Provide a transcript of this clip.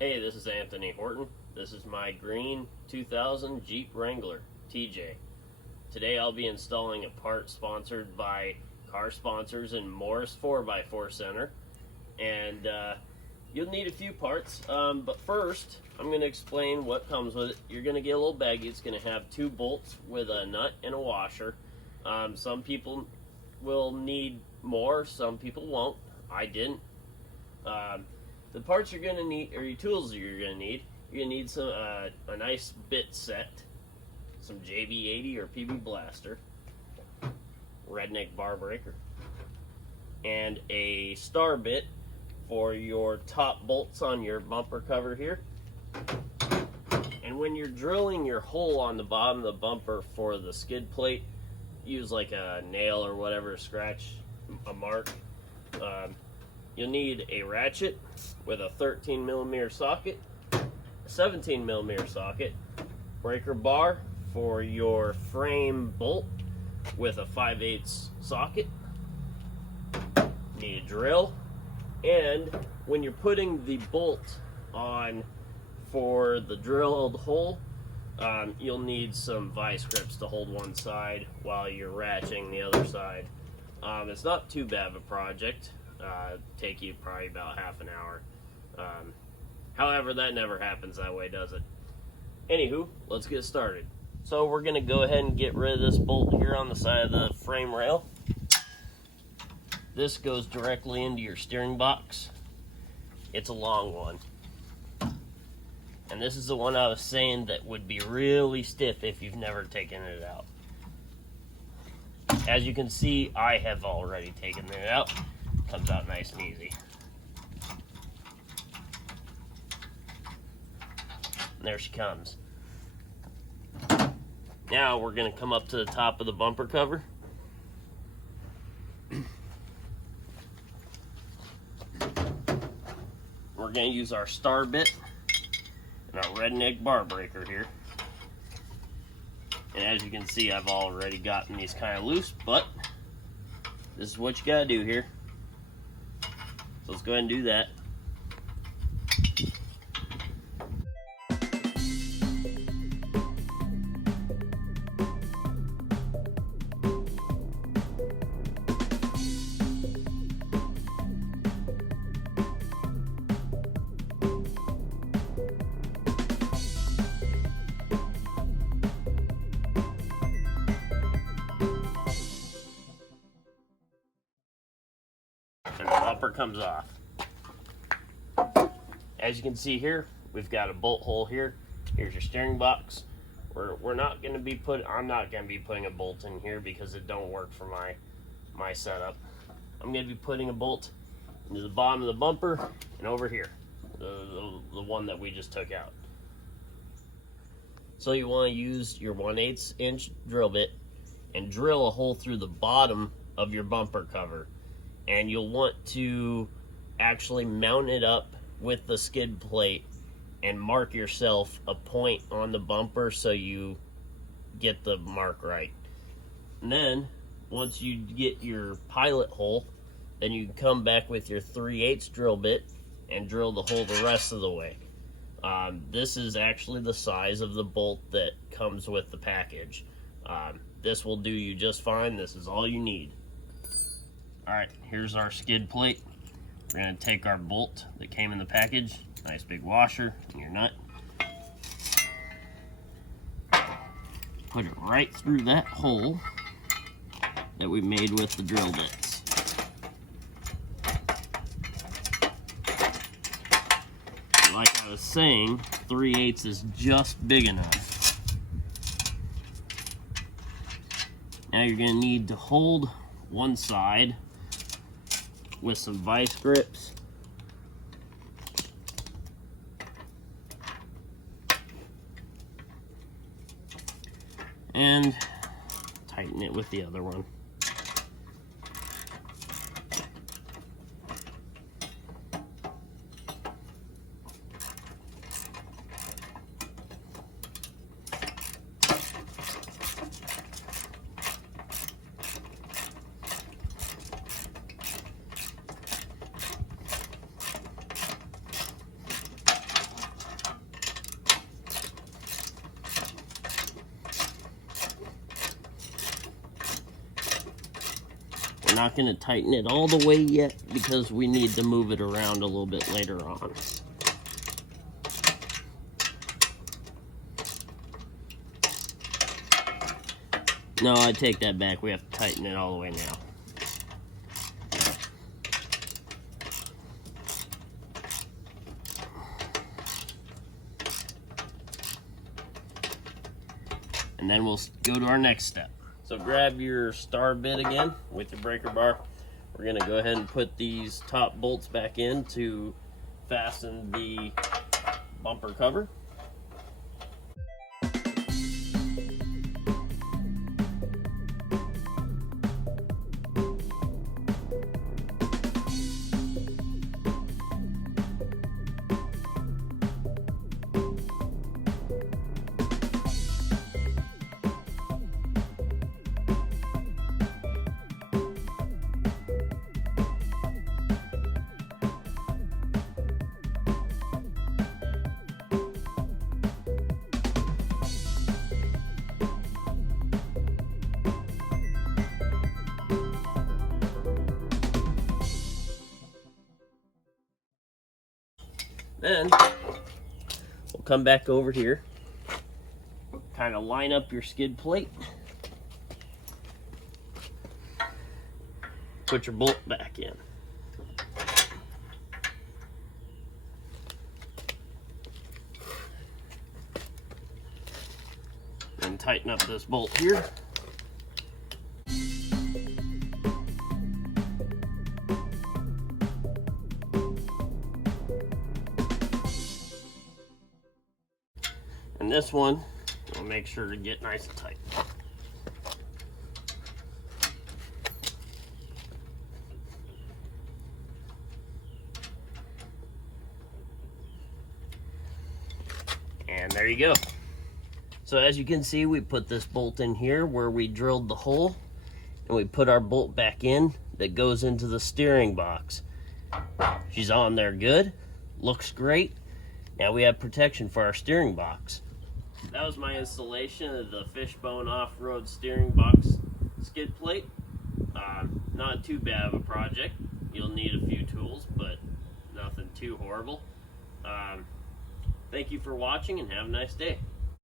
Hey, this is Anthony Horton. This is my green 2000 Jeep Wrangler TJ. Today I'll be installing a part sponsored by Car Sponsors and Morris 4x4 Center. And you'll need a few parts, but first I'm going to explain what comes with it. You're going to get a little baggie. It's going to have 2 bolts with a nut and a washer. Some people will need more, some people won't. I didn't. The parts you're going to need, or your tools you're going to need some a nice bit set, some JB80 or PB Blaster, redneck bar breaker, and a star bit for your top bolts on your bumper cover here. And when you're drilling your hole on the bottom of the bumper for the skid plate, use like a nail or whatever, scratch a mark. You'll need a ratchet with a 13mm socket, a 17mm socket, breaker bar for your frame bolt with a 5/8 socket. Need a drill, and when you're putting the bolt on for the drilled hole, you'll need some vice grips to hold one side while you're ratcheting the other side. It's not too bad of a project. Take you probably about half an hour. However, that never happens that way, does it? Anywho, let's get started. So we're going to go ahead and get rid of this bolt here on the side of the frame rail. This goes directly into your steering box. It's a long one. And this is the one I was saying that would be really stiff if you've never taken it out. As you can see, I have already taken it out. Comes out nice and easy. And there she comes. Now we're going to come up to the top of the bumper cover. We're going to use our star bit and our redneck bar breaker here. And as you can see, I've already gotten these kind of loose, but this is what you got to do here. So let's go ahead and do that. And the bumper comes off. As you can see here, we've got a bolt hole here. Here's your steering box. I'm not going to be putting a bolt in here because it don't work for my setup. I'm going to be putting a bolt into the bottom of the bumper and over here, the one that we just took out. So you want to use your 1/8 inch drill bit and drill a hole through the bottom of your bumper cover. And you'll want to actually mount it up with the skid plate and mark yourself a point on the bumper so you get the mark right. And then once you get your pilot hole, then you can come back with your 3/8 drill bit and drill the hole the rest of the way. This is actually the size of the bolt that comes with the package. This will do you just fine. This is all you need. Alright, here's our skid plate. We're going to take our bolt that came in the package, nice big washer, and your nut. Put it right through that hole that we made with the drill bits. Like I was saying, 3/8 is just big enough. Now you're going to need to hold one side with some vice grips. And tighten it with the other one. We're not going to tighten it all the way yet because we need to move it around a little bit later on. No, I take that back. We have to tighten it all the way now. And then we'll go to our next step. So grab your star bit again with your breaker bar. We're gonna go ahead and put these top bolts back in to fasten the bumper cover. Then we'll come back over here, kind of line up your skid plate, put your bolt back in. And tighten up this bolt here. And this one, we'll make sure to get nice and tight. And there you go. So as you can see, we put this bolt in here where we drilled the hole, and we put our bolt back in that goes into the steering box. She's on there good, looks great. Now we have protection for our steering box. That was my installation of the Fishbone off-road steering box skid plate. Not too bad of a project. You'll need a few tools, but nothing too horrible. Thank you for watching and have a nice day.